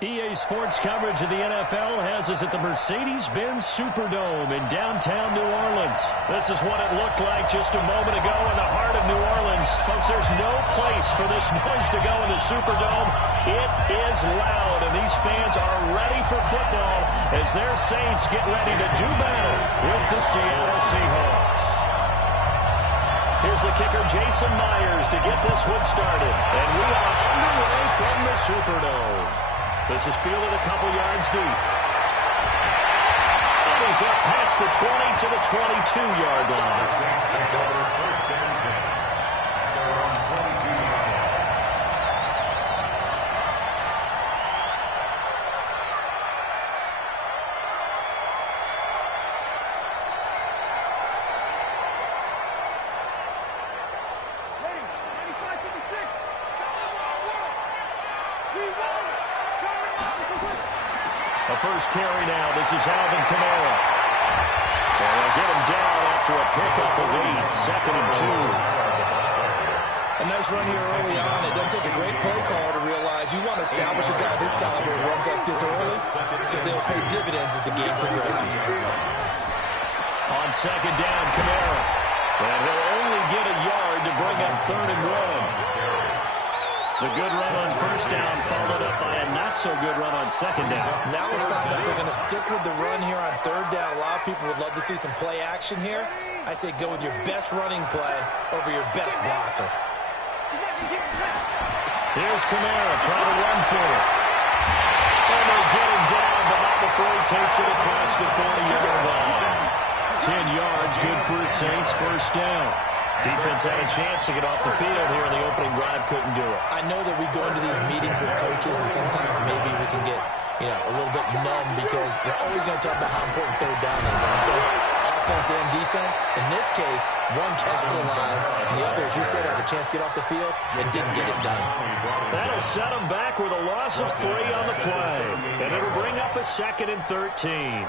EA Sports coverage of the NFL has us at the Mercedes-Benz Superdome in downtown New Orleans. This is what it looked like just a moment ago in the heart of New Orleans. Folks, there's no place for this noise to go in the Superdome. It is loud, and these fans are ready for football as their Saints get ready to do battle with the Seattle Seahawks. Here's the kicker, Jason Myers, to get this one started. And we are underway from the Superdome. This is fielded a couple yards deep. It is up past the 20 to the 22-yard line. First and 10. They're on 22-yard line. A first carry now. This is Alvin Kamara. And they'll get him down after a pickup of 8. Second and 2. A nice run here early on. It doesn't take a great play caller to realize you want to establish a guy of his caliber who runs like this early because they'll pay dividends as the game progresses. On second down, Kamara. And he'll only get a yard to bring up 3rd and 1. The good run on first down followed up by a not-so-good run on second down. Now let's find out they're going to stick with the run here on 3rd down. A lot of people would love to see some play action here. I say go with your best running play over your best blocker. Here's Kamara trying to run for it. And they get him down, but not before he takes it across the 40-yard line. 10 yards, good for the Saints, first down. Defense had a chance to get off the field here in the opening drive, couldn't do it. I know that we go into these meetings with coaches, and sometimes maybe we can get, a little bit numb because they're always going to talk about how important 3rd down is on both offense and defense. In this case, one capitalized, and the other, as you said, had a chance to get off the field and didn't get it done. That'll set them back with a loss of 3 on the play, and it'll bring up a 2nd and 13.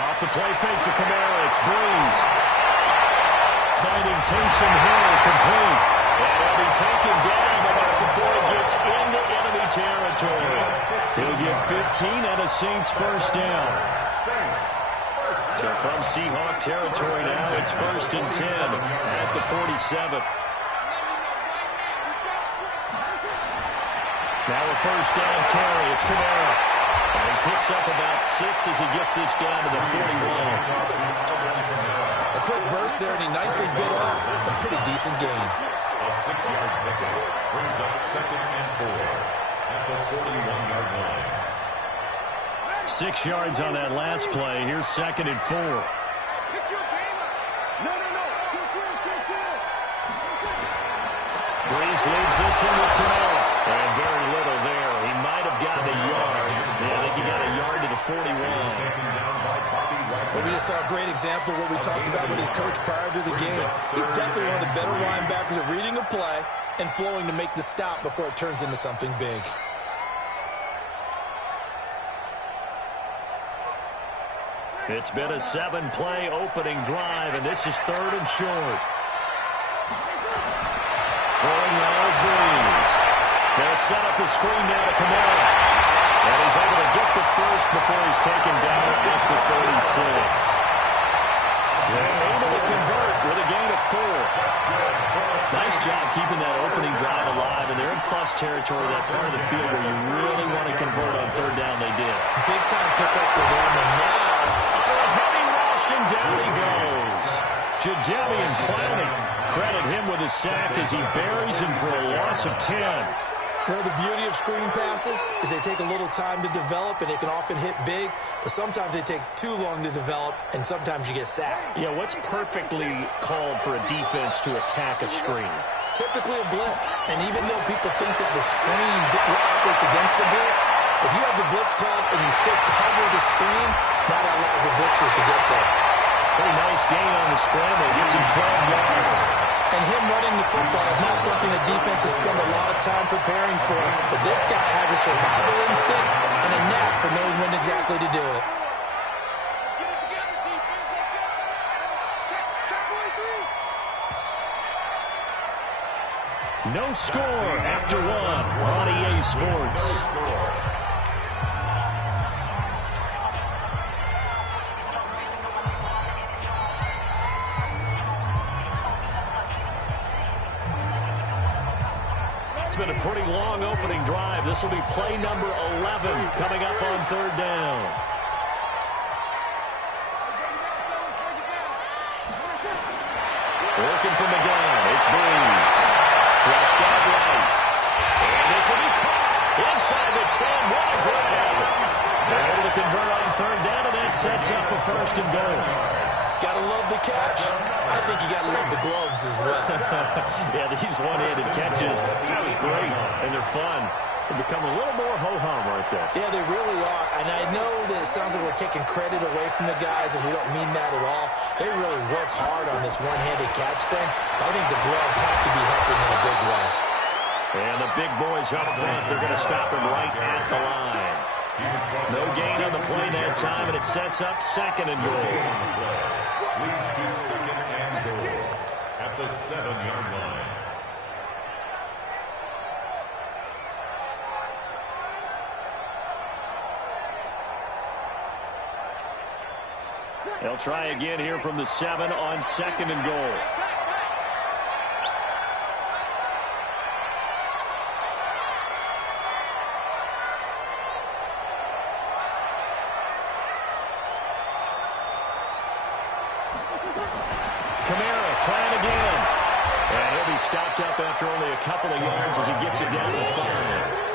Off the play fake to Kamara, it's Breeze. Finding Taysom Hill complete. And he'll be taken down about before he gets into enemy territory. He'll get 15 and a Saints first down. So from Seahawk territory now, it's 1st and 10 at the 47. Now a first down carry, it's Kamara. And he picks up about 6 as he gets this down to the 41. A quick burst there, and he nicely bit off a pretty decent gain. A 6-yard pickup brings up 2nd and 4 at the 41-yard line. 6 yards on that last play. Here's 2nd and 4. Breeze leads this one with Kamara. And very little there. He might have gotten a yard. Yeah, I think he got a yard to the 41. But we just saw a great example of what we talked about with his coach prior to the game. He's definitely one of the better linebackers at reading a play and flowing to make the stop before it turns into something big. It's been a 7-play opening drive, and this is 3rd and short. Throwing now is Breeze. They'll set up the screen now to Kamara. And he's able to get the first before he's taken down at the 36. They're able to convert with a gain of 4. Nice job keeping that opening drive alive, and they're in plus territory, that part of the field where you really want to convert on 3rd down. They did. Big time pickup for them, and now a heavy rush, and down he goes. Jadeveon Clowney, credit him with a sack as he buries him for a loss of 10. Well, the beauty of screen passes is they take a little time to develop, and they can often hit big, but sometimes they take too long to develop, and sometimes you get sacked. Yeah, what's perfectly called for a defense to attack a screen? Typically a blitz, and even though people think that the screen operates against the blitz, if you have the blitz called and you still cover the screen, that allows the blitzers to get there. Pretty nice gain on the scramble. Gets him 12 yards. And him running the football is not something that defenses spend a lot of time preparing for. But this guy has a survival instinct and a knack for knowing when exactly to do it. No score after one on EA Sports. It's been a pretty long opening drive. This will be play number 11 coming up on third down. Working from the gun, it's Breeze. Flushed out right. And this will be caught inside the 10. What a grab. They're able to convert on third down, and that sets up a first and goal. Gotta love the catch. I think you gotta love the gloves as well. Yeah, these one-handed catches, that was great, and they're fun. They become a little more ho-hum right there. Yeah, they really are. And I know that it sounds like we're taking credit away from the guys, and we don't mean that at all. They really work hard on this one-handed catch thing. I think the gloves have to be helping in a big way. And the big boys up front, they're going to stop him right at the line. No gain on the play that time, and it sets up second and goal. Leads to second and goal at the 7-yard line. They'll try again here from the 7 on second and goal. Kamara trying again. And he'll be stopped up after only a couple of yards as he gets it down to the 5.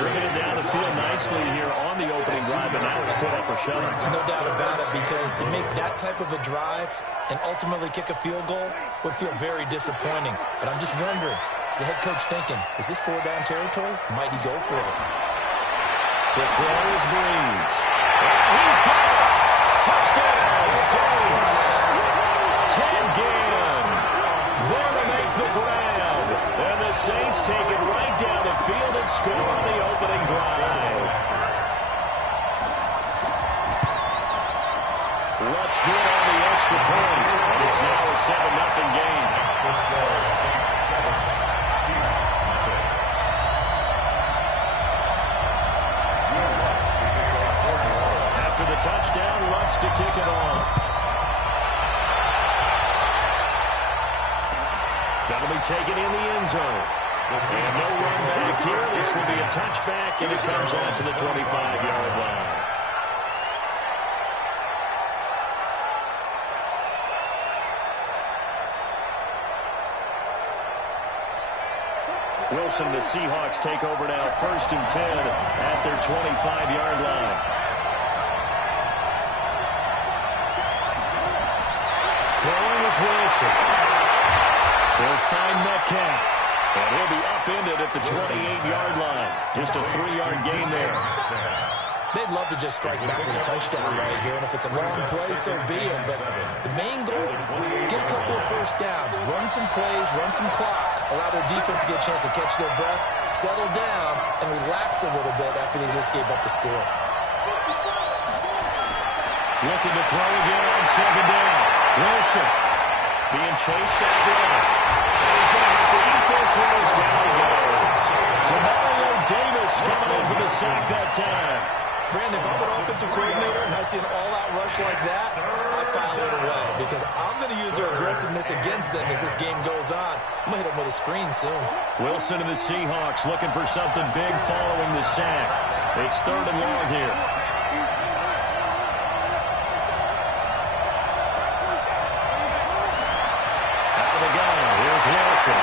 Driven it down the field nicely here on the opening drive, and now it's put up or shut up. No doubt about it, because to make that type of a drive and ultimately kick a field goal would feel very disappointing. But I'm just wondering, is the head coach thinking, is this 4-down territory? Might he go for it? To throw is Breeze. And he's got it. Touchdown, Saints. 10 gain. There to make the grab. And the Saints take it right down the field and score on the opening drive. What's good on the extra point? And it's now a 7-0 game. After the touchdown, Lutz to kick it off. That'll be taken in the end zone. And no run back here. This will be a touchback, and it comes out to the 25-yard line. Wilson, the Seahawks take over now, 1st and 10 at their 25-yard line. Throwing is Wilson. They'll find Metcalf, and he'll be upended at the 28-yard line. Just a 3-yard gain there. They'd love to just strike back with a touchdown right here, and if it's a long play, so be it. But the main goal, get a couple of first downs, run some plays, run some clock, allow their defense to get a chance to catch their breath, settle down, and relax a little bit after they just gave up the score. Looking to throw again on second down. Wilson being chased out right. He's going to have to eat this one as down he goes. Demario Davis coming in for the sack that time. Brandon, if I'm an offensive coordinator and I see an all-out rush like that, I file it away because I'm going to use their aggressiveness against them as this game goes on. I'm going to hit them with a screen soon. Wilson and the Seahawks looking for something big following the sack. It's 3rd and long here. Out of the gun, here's Wilson.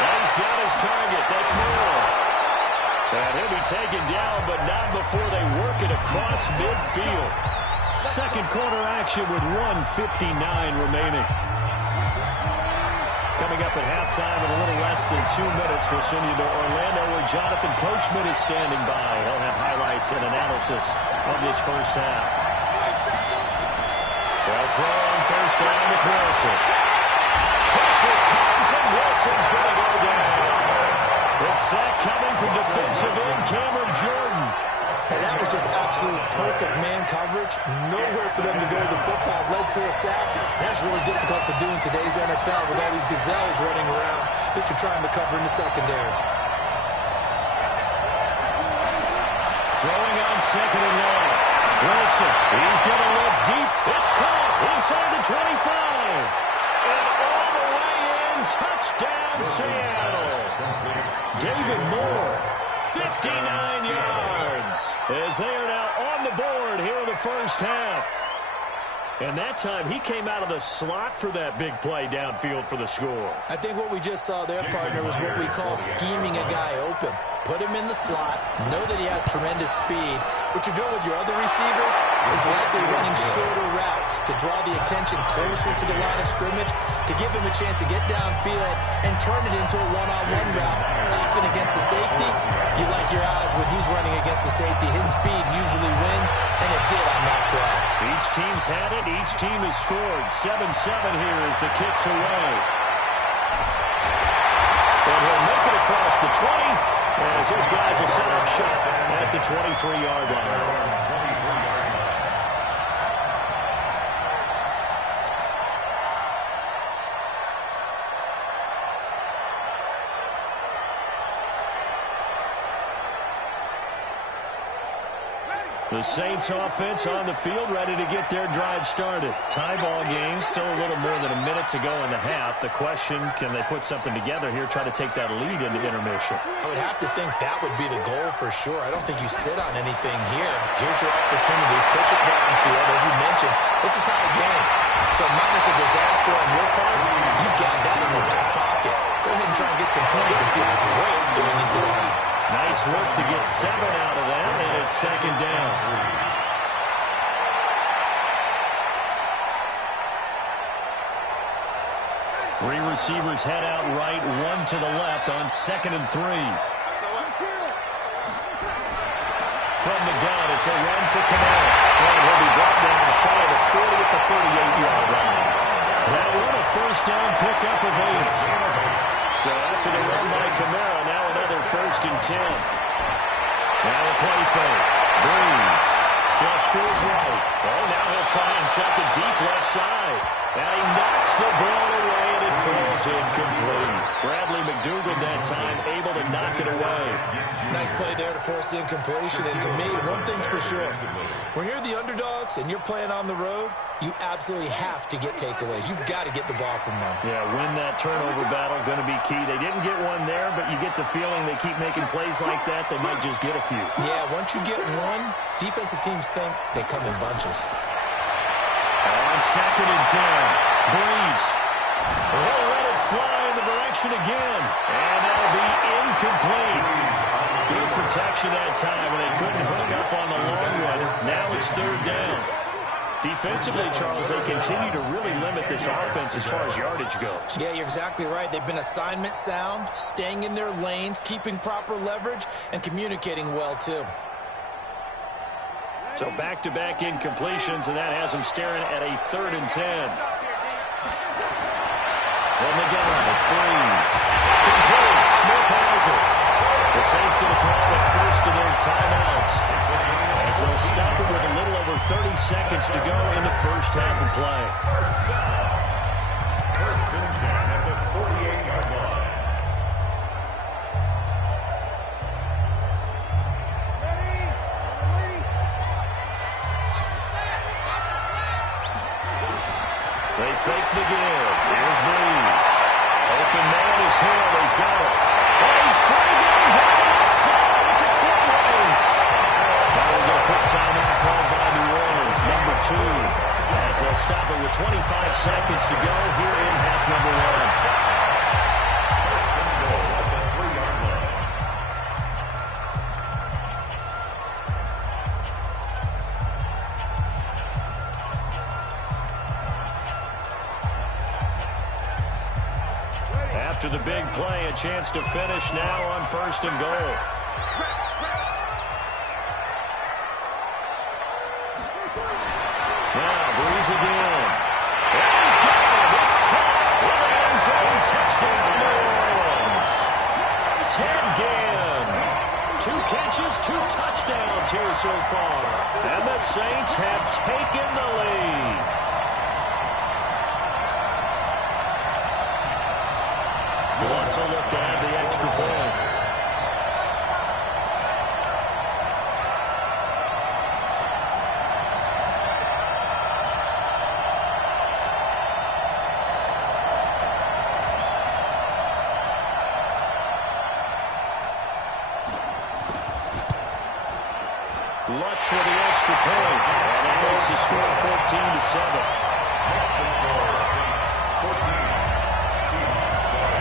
And he's got his target. That's Moore. And he'll be taken down, but not before they work it across midfield. Second quarter action with 1:59 remaining. Coming up at halftime in a little less than 2 minutes, we'll send you to Orlando where Jonathan Coachman is standing by. He'll have highlights and analysis of this first half. They'll throw on first down with Wilson. Pressure comes, and Wilson's going to go down. The sack coming from defensive end Cameron Jordan. And that was just absolute perfect man coverage. Nowhere for them to go with the football. Led to a sack. That's really difficult to do in today's NFL with all these gazelles running around that you're trying to cover in the secondary. Throwing on second and long. Wilson, he's going to look deep. It's caught inside the 25. And all the way in, touchdown Seattle. David Moore, 59 yards, as they are now on the board here in the first half. And that time, he came out of the slot for that big play downfield for the score. I think what we just saw there, partner, was what we call scheming a guy open. Put him in the slot, know that he has tremendous speed. What you're doing with your other receivers is likely running shorter routes to draw the attention closer to the line of scrimmage, to give him a chance to get downfield and turn it into a one-on-one route. Often against the safety, you like your odds when he's running against the safety. His speed usually wins, and it did on that play. Each team's had it. Each team has scored. 7-7 here as the kick's away. And he'll make it across the 20. As those guys will set up shop at the 23-yard line. The Saints offense on the field, ready to get their drive started. Tie ball game, still a little more than a minute to go in the half. The question, can they put something together here, try to take that lead into intermission? I would have to think that would be the goal for sure. I don't think you sit on anything here. Here's your opportunity. Push it downfield. As you mentioned, it's a tie game. So minus a disaster on your part, you've got that in the back pocket. Go ahead and try and get some points and feel great going into the half. Nice work to get 7 out of that, and it's second down. Three receivers head out right, one to the left on 2nd and 3. From the gun, it's a run for Kamara. And he'll be brought down shy of the 40 at the 38-yard line. That one a first down pickup of 8. So after the run by Kamara, now another 1st and 10. Now a play fake. Breeze. Flush to his right. Oh, now he'll try and check it deep left side. And he knocks the ball away, and it falls incomplete. Bradley McDougald that time able to knock it away. Nice play there to force the incompletion. And to me, one thing's for sure. When you're the underdogs and you're playing on the road, you absolutely have to get takeaways. You've got to get the ball from them. Yeah, win that turnover battle, going to be key. They didn't get one there, but you get the feeling they keep making plays like that, they might just get a few. Yeah, once you get one, defensive teams think they come in bunches. On 2nd and 10, Breeze. He'll let it fly in the direction again, and that'll be incomplete. Good protection that time, and they couldn't hook up on the long one. Now it's 3rd down. Defensively, Charles, they continue to really limit this offense as far as yardage goes. Yeah, you're exactly right. They've been assignment sound, staying in their lanes, keeping proper leverage, and communicating well, too. So back-to-back incompletions, and that has them staring at a 3rd and 10. From the gun, it's Breeze. Complete. Smith has it. The Saints going to call the first of their timeouts, as they'll stop it with a little over 30 seconds to go in the first half of play. First and 10 at the 48-yard line. They fake the give. Here's Breeze. Open man is Hill. He's got it. Oh, he's free down here. Outside to foot race. Now we're going to put timeout called by New Orleans, number 2. As they'll stop it with 25 seconds to go here in half number 1. First and goal at the 3-yard line. After the big play, a chance to finish now on 1st and goal. Now, Breeze tries again. And he's got it. It's caught with an end zone touchdown, New Orleans. Ted Ginn. 2 catches, 2 touchdowns here so far. And the Saints have taken the lead. Wants a look to add the extra point. Lutz with the extra point. And that makes the score 14-7. Next to score, Saints 14, Seahawks 7.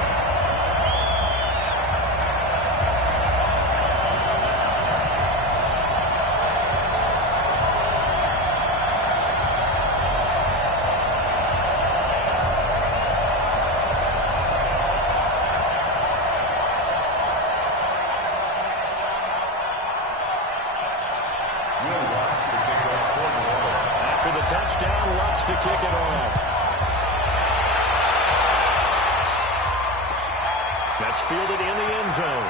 After the touchdown, Lutz to kick it off. That's fielded in the end zone.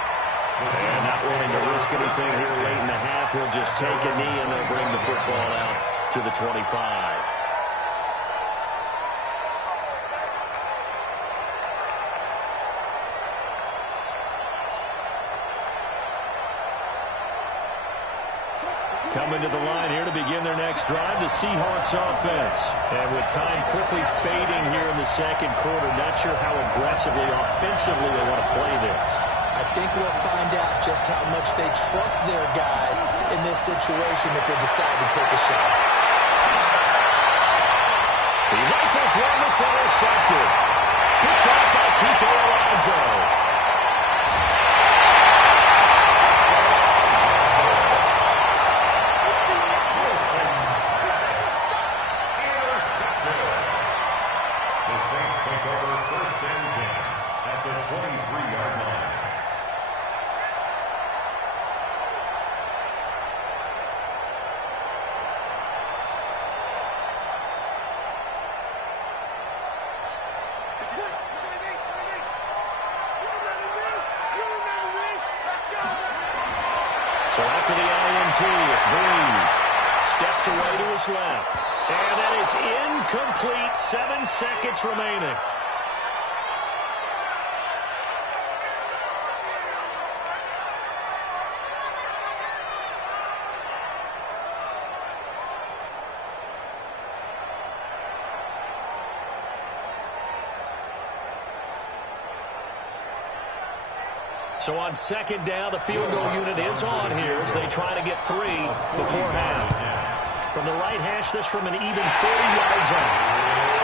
And not wanting to risk anything here late in the half, he'll just take a knee and they'll bring the football out to the 25. Coming to the line here to begin their next drive, the Seahawks offense. And with time quickly fading here in the second quarter, not sure how aggressively, offensively they want to play this. I think we'll find out just how much they trust their guys in this situation if they decide to take a shot. He rifles one that's intercepted. Picked off by Kiko Alonso. Take over 1st and 10 at the 23-yard line. So after the INT, it's Breeze. Steps away to his left. And that is incomplete. 7 seconds remaining. So on second down, the field goal unit is on here as they try to get 3 before half. From the right hash, this from an even 40 yards out.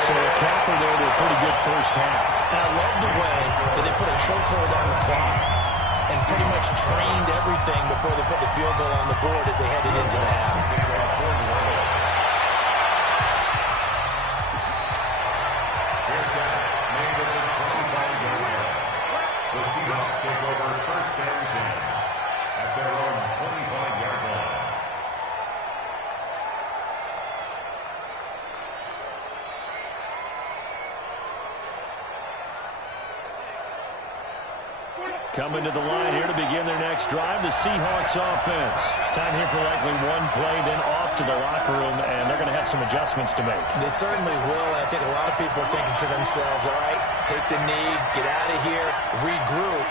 So a capper there to a pretty good first half. And I love the way that they put a chokehold on the clock and pretty much trained everything before they put the field goal on the board as they headed into the half. The Seahawks take over 1st and 10 at their own 25-yard line. Coming to the line here to begin their next drive, the Seahawks offense. Time here for likely one play, then off to the locker room, and they're going to have some adjustments to make. They certainly will, and I think a lot of people are thinking to themselves, all right, take the knee, get out of here, regroup.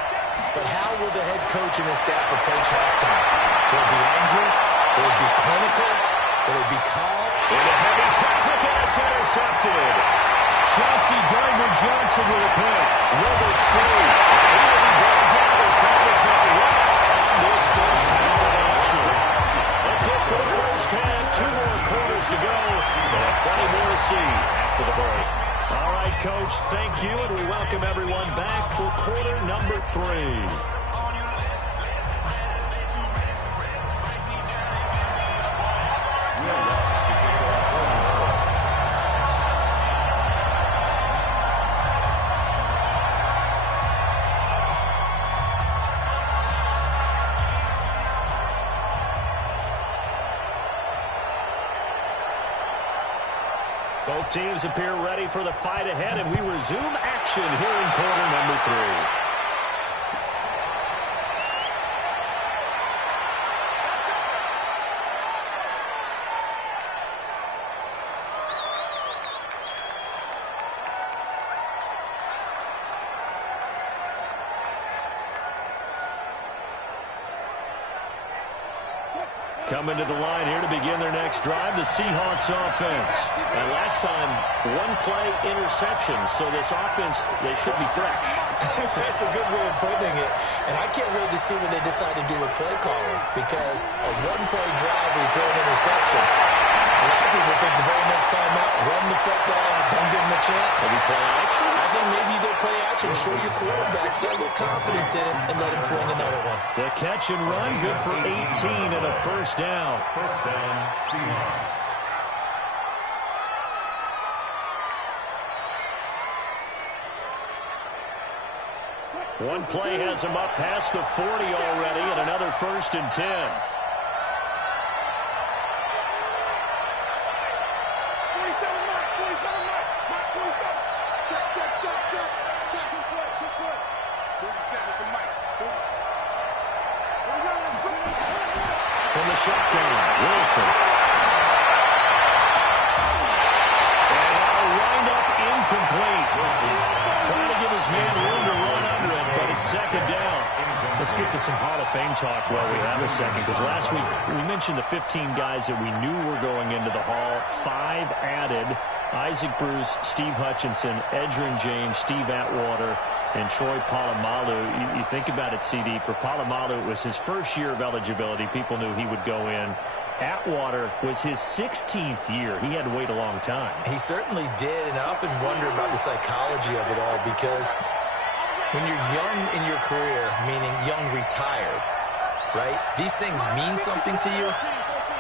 But how will the head coach and his staff approach halftime? Will it be angry? Will it be clinical? Will it be calm? Into heavy traffic, and it's intercepted. Chauncey Gardner-Johnson with a pick. Rivers free. He will be brought down as time is now run on this first half of action. That's it for the first half. 2 more quarters to go. And plenty more to see after the break. All right, Coach, thank you, and we welcome everyone back for quarter number 3. Both teams appear ready for the fight ahead, and we resume action here in quarter number 3. Coming to the line here to begin their next drive, the Seahawks offense. And last time, one play interception, so this offense, they should be fresh. That's a good way of putting it. And I can't wait to see what they decide to do with play calling, because a one-play drive where you throw an interception, a lot of people think the very next time out, run the football, don't give them a chance. Maybe play action? I think maybe you go play action, show your quarterback, get a little confidence in it, and let him fling another one. The catch and run, good for 18 and a first down. First down, Seahawks. One play has him up past the 40 already, and another 1st and 10. From the shotgun, Wilson. And now wind up incomplete. Trying to give his man room to run under it, but it's 2nd down. Let's get to some Hall of Fame talk while we have a second, because last week we mentioned the 15 guys that we knew were going into the Hall. 5 added: Isaac Bruce, Steve Hutchinson, Edgerrin James, Steve Atwater, and Troy Polamalu. You think about it, CD. For Polamalu, it was his first year of eligibility. People knew he would go in. Atwater was his 16th year. He had to wait a long time. He certainly did, and I often wonder about the psychology of it all, because when you're young in your career, meaning young retired, right, these things mean something to you,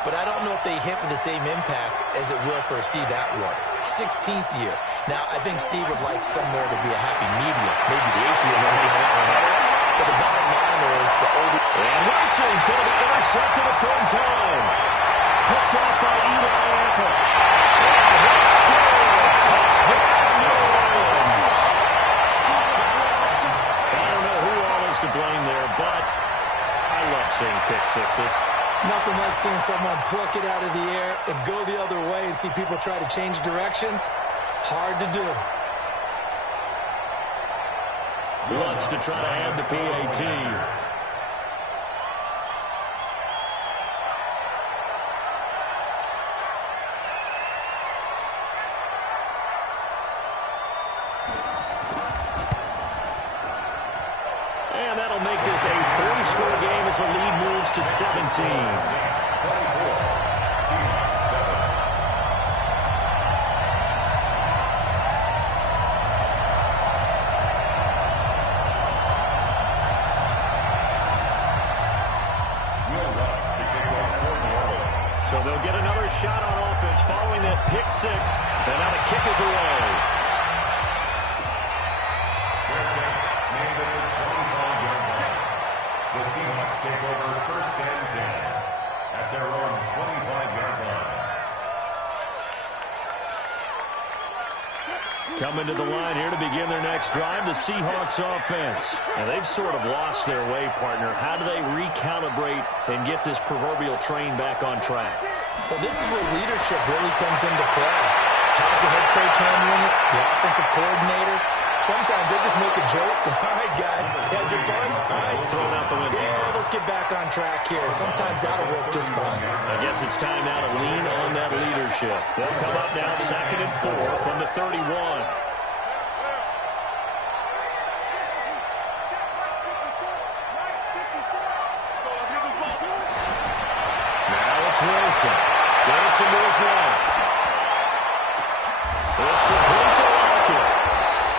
but I don't know if they hit with the same impact as it will for Steve Atwater. 16th year. Now, I think Steve would like somewhere to be a happy medium. Maybe the 8th year might be a lot better. But the bottom line is the older... And Wilson's going to be intercepted a third time. Picked off by Eli Apple. And he'll score. Touchdown, New Orleans. I don't know who all is to blame there, but I love seeing pick sixes. Nothing like seeing someone pluck it out of the air and go the other way and see people try to change directions. Hard to do. Lutz to try to add the PAT. And that'll make this a 40-score game as the lead moves to 17. So they'll get another shot on offense following that pick six. And now the kick is away. The Seahawks take over 1st and 10 at their own 25-yard line. Coming to the line here to begin their next drive, the Seahawks offense. And they've sort of lost their way, partner. How do they recalibrate and get this proverbial train back on track? Well, this is where leadership really comes into play. How's the head coach handling it? The offensive coordinator? Sometimes they just make a joke. All right, guys, had your fun? All right. Throw it out the window. Yeah, let's get back on track here. And sometimes that'll work just fine. I guess it's time now to lean on that leadership. They'll come up now 2nd and 4 from the 31. Now it's Wilson. Dancing to his left. It's complete to Lockett.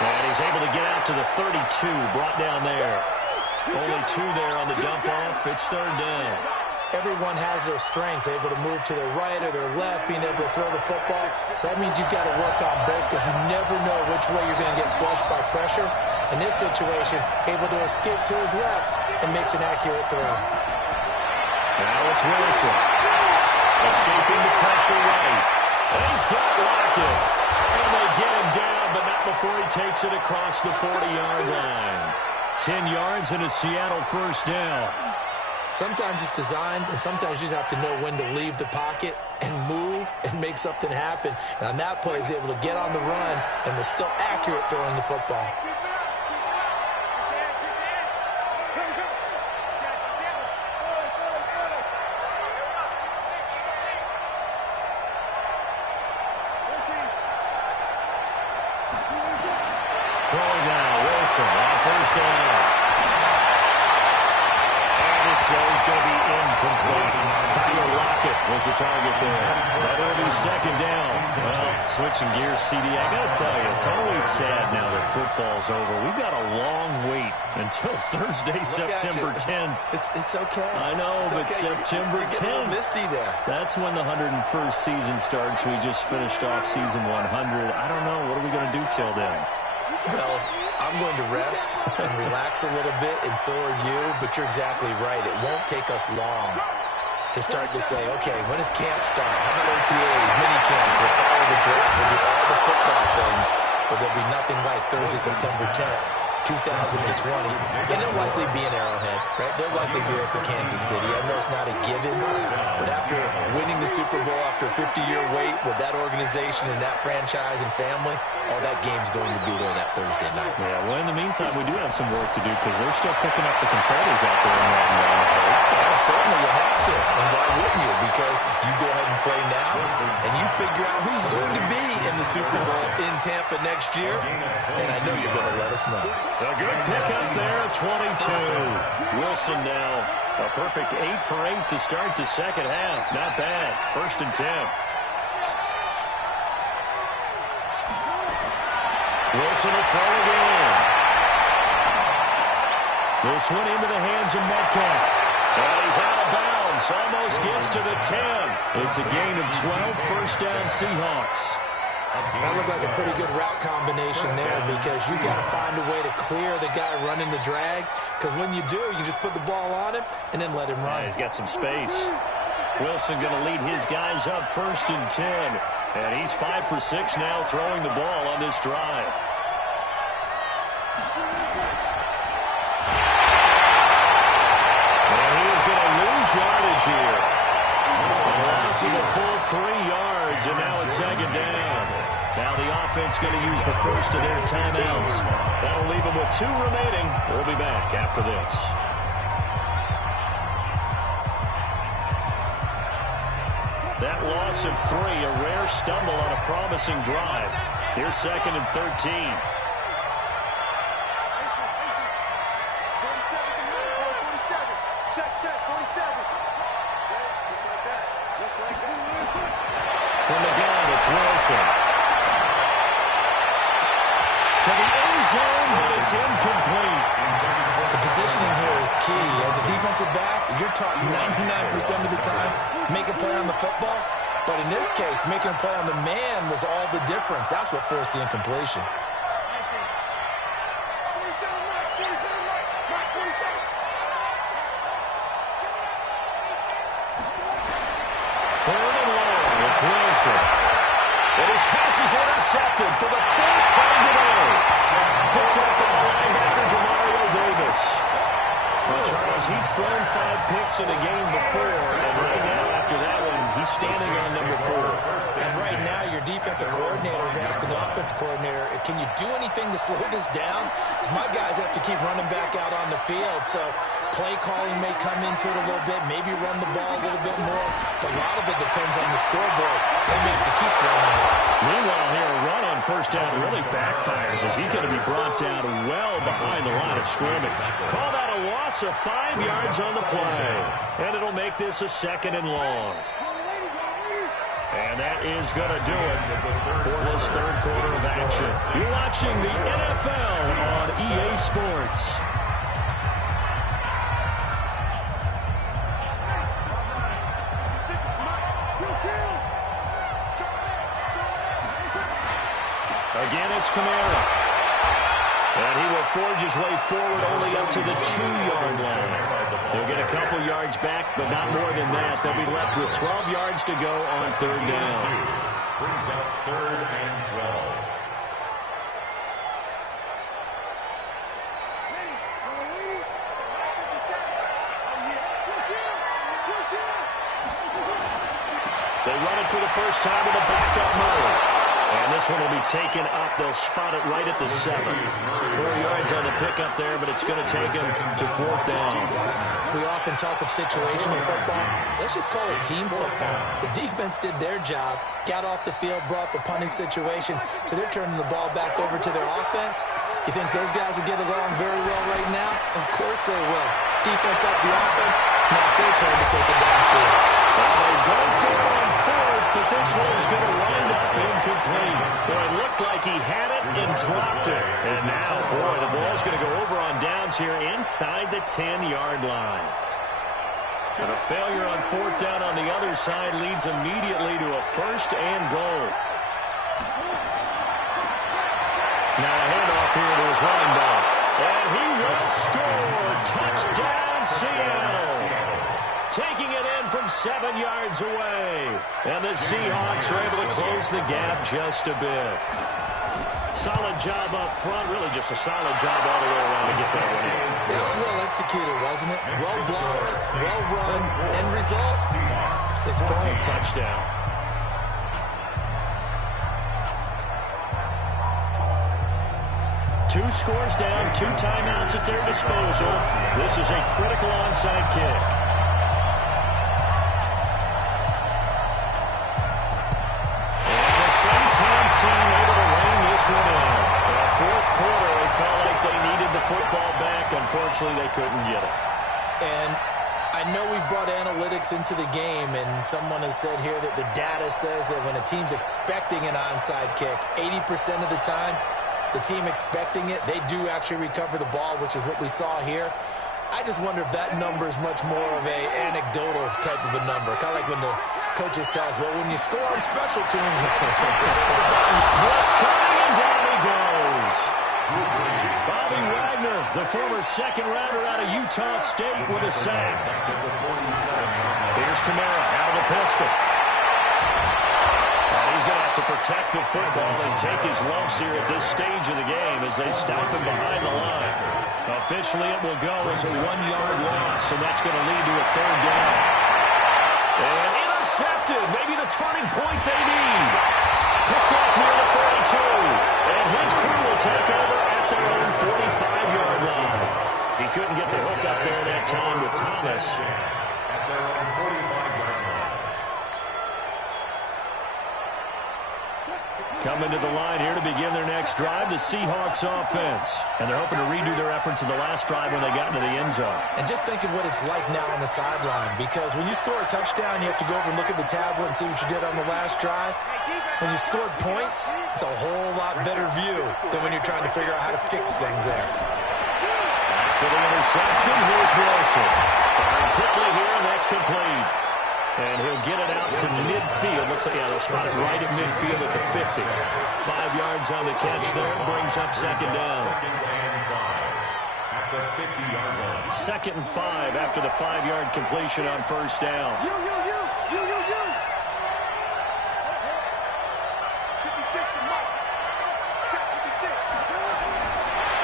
And he's able to get out to the 32, brought down there. Only 2 there on the dump off. It's 3rd down. Everyone has their strengths, able to move to their right or their left, being able to throw the football. So that means you've got to work on both, because you never know which way you're going to get flushed by pressure. In this situation, able to escape to his left and makes an accurate throw. Now it's Wilson. Escaping the pressure right. And he's got Lockett. before he takes it across the 40-yard line. 10 yards and a Seattle first down. Sometimes it's designed, and sometimes you just have to know when to leave the pocket and move and make something happen. And on that play, he was able to get on the run and was still accurate throwing the football. Throwing now, Wilson on first down. And his throw is going to be incomplete. Tyler Lockett was the target there. That will be second down. Well, switching gears, CD, I got to tell you, it's always sad now that football's over. We've got a long wait until Thursday, September 10th. It's okay. I know, it's but okay. September 10th. Misty there. That's when the 101st season starts. We just finished off season 100. I don't know. What are we going to do till then? Well, I'm going to rest and relax a little bit, and so are you, but you're exactly right. It won't take us long to start to say, okay, when does camp start? How about OTAs, mini camps? We'll follow the draft. We'll do all the football things, but there'll be nothing like Thursday, September 10th, 2020. And they'll likely be in Arrowhead, right? They'll likely be there for Kansas City. I know it's not a given, but after winning the Super Bowl after a 50-year wait with that organization and that franchise and family, that game's going to be there that Thursday night. Yeah, well, in the meantime, we do have some work to do because they're still picking up the controllers out there in that environment. Well, certainly you have to, and why wouldn't you? Because you go ahead and play now, and you figure out who's going to be in the Super Bowl in Tampa next year, and I know you're going to let us know. A good pickup there, 22. Wilson now, a perfect 8 for 8 to start the second half. Not bad. 1st and 10. Wilson will throw again. This one into the hands of Metcalf. And he's out of bounds. Almost gets to the 10. It's a gain of 12. First down, Seahawks. That looked like a pretty good route combination there because you got to find a way to clear the guy running the drag, because when you do, you just put the ball on him and then let him run. Yeah, he's got some space. Wilson going to lead his guys up 1st and 10. And he's 5 for 6 now throwing the ball on this drive. And he is going to lose yardage here. A loss of a full 3 yards, and now it's second down. Now the offense going to use the first of their timeouts. That'll leave them with 2 remaining. We'll be back after this. That loss of 3, a rare stumble on a promising drive. Here's 2nd and 13. From the gun, it's Wilson. To the end zone, but it's incomplete. The positioning here is key. As a defensive back, you're taught 99% of the time, make a play on the football. But in this case, making a play on the man was all the difference. That's what forced the incompletion. 3rd and long, it's Wilson. And his pass is intercepted for the 4th time today. Picked up by linebacker Demario Davis. Well, Charles, he's thrown 5 picks in a game before, and right now, after that one, he's standing on number 4. And right now, your defensive coordinator is asking the offensive coordinator, can you do anything to slow this down? Because my guys have to keep running back out on the field. So play calling may come into it a little bit, maybe run the ball a little bit more. But a lot of it depends on the scoreboard. They may have to keep throwing it. Meanwhile, here, a run on first down really backfires as he's going to be brought down well behind the line of scrimmage. Call that a loss of 5 yards on the play. And it'll make this a 2nd and long. And that is going to do it for this 3rd quarter of action. You're watching the NFL on EA Sports. Again, it's Kamara. And he will forge his way forward only up to the 2-yard line. They'll get a couple yards back, but not more than that. They'll be left with 12 yards to go on 3rd down. Brings up 3rd and 12. first time in the backup mode. And this one will be taken up. They'll spot it right at the 7. 4 yards on the pickup there, but it's going to take them to 4th down. We often talk of situational football. Let's just call it team football. The defense did their job, got off the field, brought the punting situation, so they're turning the ball back over to their offense. You think those guys will get along very well right now? Of course they will. Defense up the offense. Now it's their turn to take it downfield. Well, they go for it on 4th, but this one is going to wind up incomplete. Boy, it looked like he had it and dropped it. And now, boy, the ball's going to go over on downs here inside the 10-yard line. And a failure on 4th down on the other side leads immediately to a 1st and goal. Now a handoff here to his running back. And he will score. Touchdown, Seattle. Taking it in from 7 yards away. And the Seahawks are able to close the gap just a bit. Solid job up front. Really just a solid job all the way around to get that one in. That was well executed, wasn't it? Well blocked, well run. End result, 6 points. Touchdown. Two scores down, 2 timeouts at their disposal. This is a critical onside kick. And the Saints hands team able to rein this one in. In the 4th quarter, they felt like they needed the football back. Unfortunately, they couldn't get it. And I know we brought analytics into the game, and someone has said here that the data says that when a team's expecting an onside kick, 80% of the time, the team expecting it, they do actually recover the ball, which is what we saw here. I just wonder if that number is much more of a anecdotal type of a number. Kind of like when the coaches tell us, well, when you score on special teams, 92% of the time, Blitz coming, and down he goes. Bobby Wagner, the former 2nd rounder out of Utah State, with a sack. Here's Kamara out of the pistol. He's going to have to protect the football and take his lumps here at this stage of the game as they stop him behind the line. Officially, it will go as a 1-yard loss, and that's going to lead to a 3rd down. And intercepted, maybe the turning point they need. Picked up near the 42, and his crew will take over at their own 45-yard line. He couldn't get the hook up there that time with Thomas. At their own 45-yard line. Coming to the line here to begin their next drive, the Seahawks offense. And they're hoping to redo their efforts in the last drive when they got into the end zone. And just think of what it's like now on the sideline, because when you score a touchdown, you have to go over and look at the tablet and see what you did on the last drive. When you scored points, it's a whole lot better view than when you're trying to figure out how to fix things there. After the interception, here's Wilson. Firing quickly here, and that's complete. And he'll get it out to midfield. Looks like, they'll spot it right at midfield at the 50. 5 yards on the catch there. Brings up 2nd down. 2nd and 5 after the 5-yard completion on 1st down.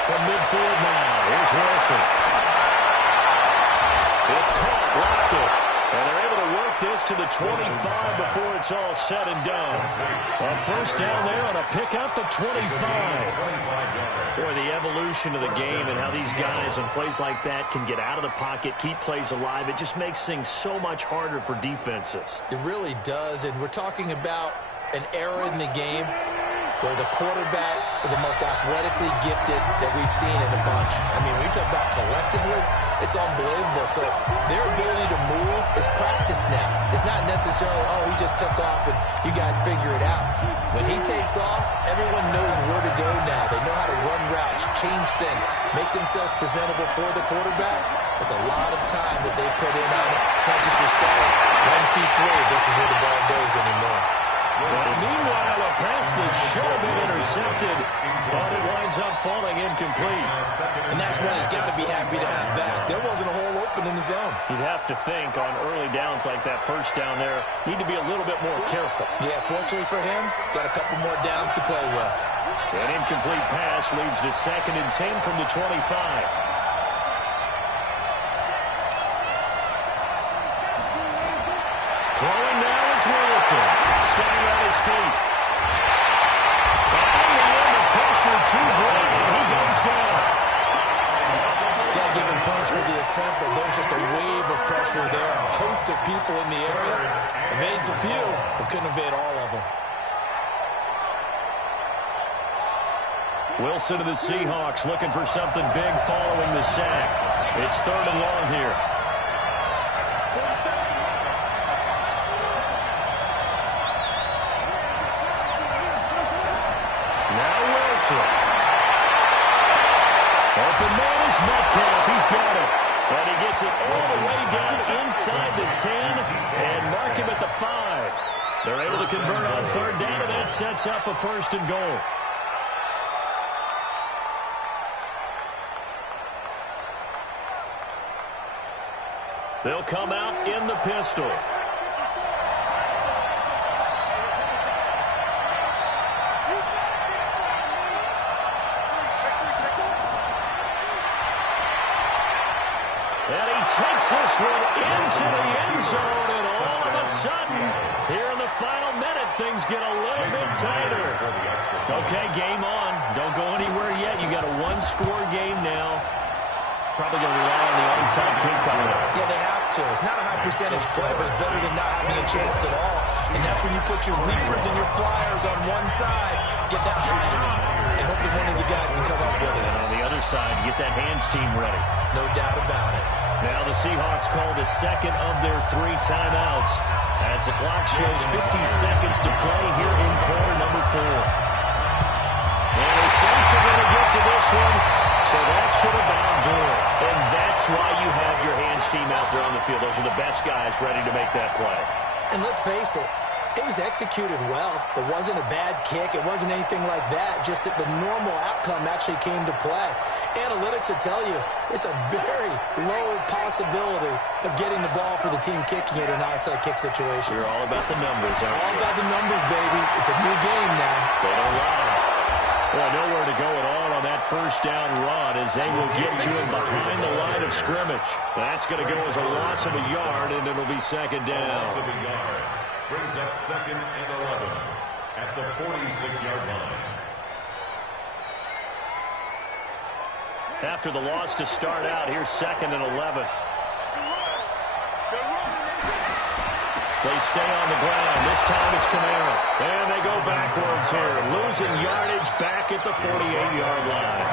From midfield now, here's Wilson. It's caught, blocked it. And they're able to work this to the 25 before it's all said and done. A 1st down there on a pickup at 25. Boy, the evolution of the game and how these guys in plays like that can get out of the pocket, keep plays alive, it just makes things so much harder for defenses. It really does, and we're talking about an era in the game where the quarterbacks are the most athletically gifted that we've seen in a bunch. I mean, when you talk about collectively, it's unbelievable. So their ability to move is practiced now. It's not necessarily, oh, he just took off and you guys figure it out. When he takes off, everyone knows where to go now. They know how to run routes, change things, make themselves presentable for the quarterback. It's a lot of time that they put in on it. It's not just your static 1, 2, 3, this is where the ball goes anymore. Well, meanwhile, a pass that should have been intercepted, but it winds up falling incomplete. And that's one he's got to be happy to have back. There wasn't a hole open in the zone. You'd have to think on early downs like that 1st down there, need to be a little bit more careful. Yeah, fortunately for him, got a couple more downs to play with. An incomplete pass leads to 2nd and 10 from the 25. Throwing now is Wilson. Staying feet. And the pressure too great, and he goes down. Got to give him points for the attempt, but there's just a wave of pressure there. A host of people in the area. Evades a few, but couldn't evade all of them. Wilson of the Seahawks looking for something big following the sack. It's 3rd and long here. Now Wilson. Open man is Metcalf. He's got it. And he gets it all the way down inside the 10 and mark him at the 5. They're able to convert on 3rd down, and that sets up a 1st and goal. They'll come out in the pistol. And he takes this one into the end zone, and all of a sudden, here in the final minute, things get a little bit tighter. Okay, game on. Don't go anywhere yet. You got a 1-score game now. Probably going to rely on the onside kick coming up. Yeah, they have to. It's not a high percentage play, but it's better than not having a chance at all. And that's when you put your leapers and your flyers on one side, get that high hop, and hope that one of the guys can come up with it. And on the other side, get that hands team ready. No doubt about it. Now the Seahawks call the 2nd of their 3 timeouts as the clock shows 50 seconds to play here in quarter number 4. And the Saints are going to get to this one. So that should about do it. And that's why you have your hands team out there on the field. Those are the best guys ready to make that play. And let's face it, it was executed well. It wasn't a bad kick. It wasn't anything like that. Just that the normal outcome actually came to play. Analytics will tell you it's a very low possibility of getting the ball for the team kicking it in an onside kick situation. You're all about the numbers, aren't you? All about the numbers, baby. It's a new game now. They don't lie. Well, nowhere to go at all on that 1st down run as they will get to him behind the line of scrimmage. That's going to go as a loss of a yard, and it'll be 2nd down. Loss of a yard brings up 2nd and 11 at the 46-yard line. After the loss to start out, here's 2nd and 11. They stay on the ground. This time it's Kamara. And they go backwards here. Losing yardage back at the 48-yard line.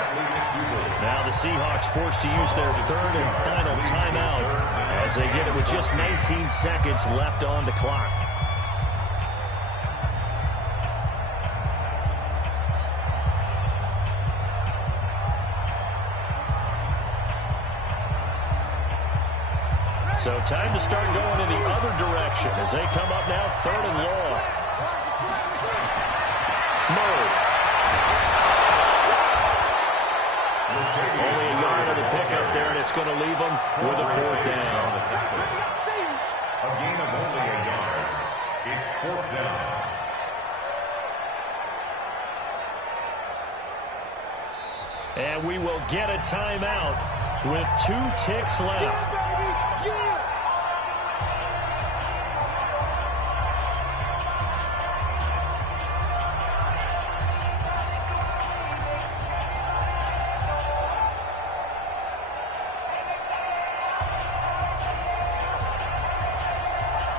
Now the Seahawks forced to use their 3rd and final timeout as they get it with just 19 seconds left on the clock. So time to start going in the other direction as they come up now 3rd and long. Murray. Only a yard of the pickup there, and it's going to leave them with a 4th down. A gain of only a yard. It's 4th down. And we will get a timeout with 2 ticks left.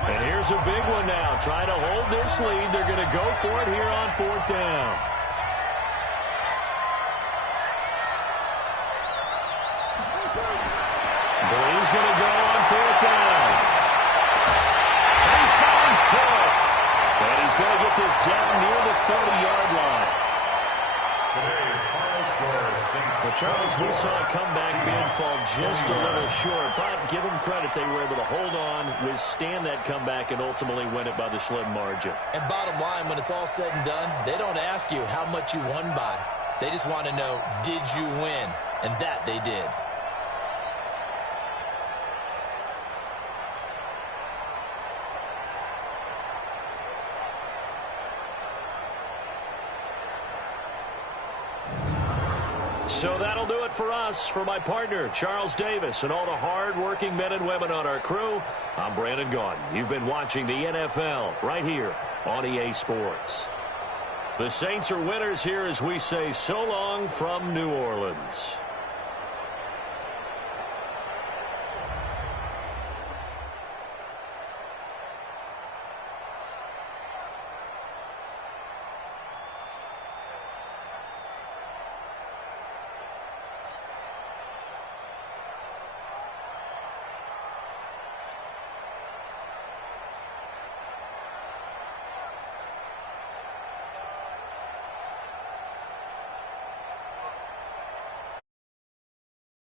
And here's a big one now. Trying to hold this lead. They're going to go for it here on 4th down. He's going to go on 4th down. And he finds Cook. And he's going to get this down near the 30-yard line. Well, Charles, we saw a comeback bid fall just a little short, but give them credit. They were able to hold on, withstand that comeback, and ultimately win it by the slim margin. And bottom line, when it's all said and done, they don't ask you how much you won by. They just want to know, did you win? And that they did. So that'll do it for us. For my partner, Charles Davis, and all the hard-working men and women on our crew, I'm Brandon Gaudin. You've been watching the NFL right here on EA Sports. The Saints are winners here as we say so long from New Orleans.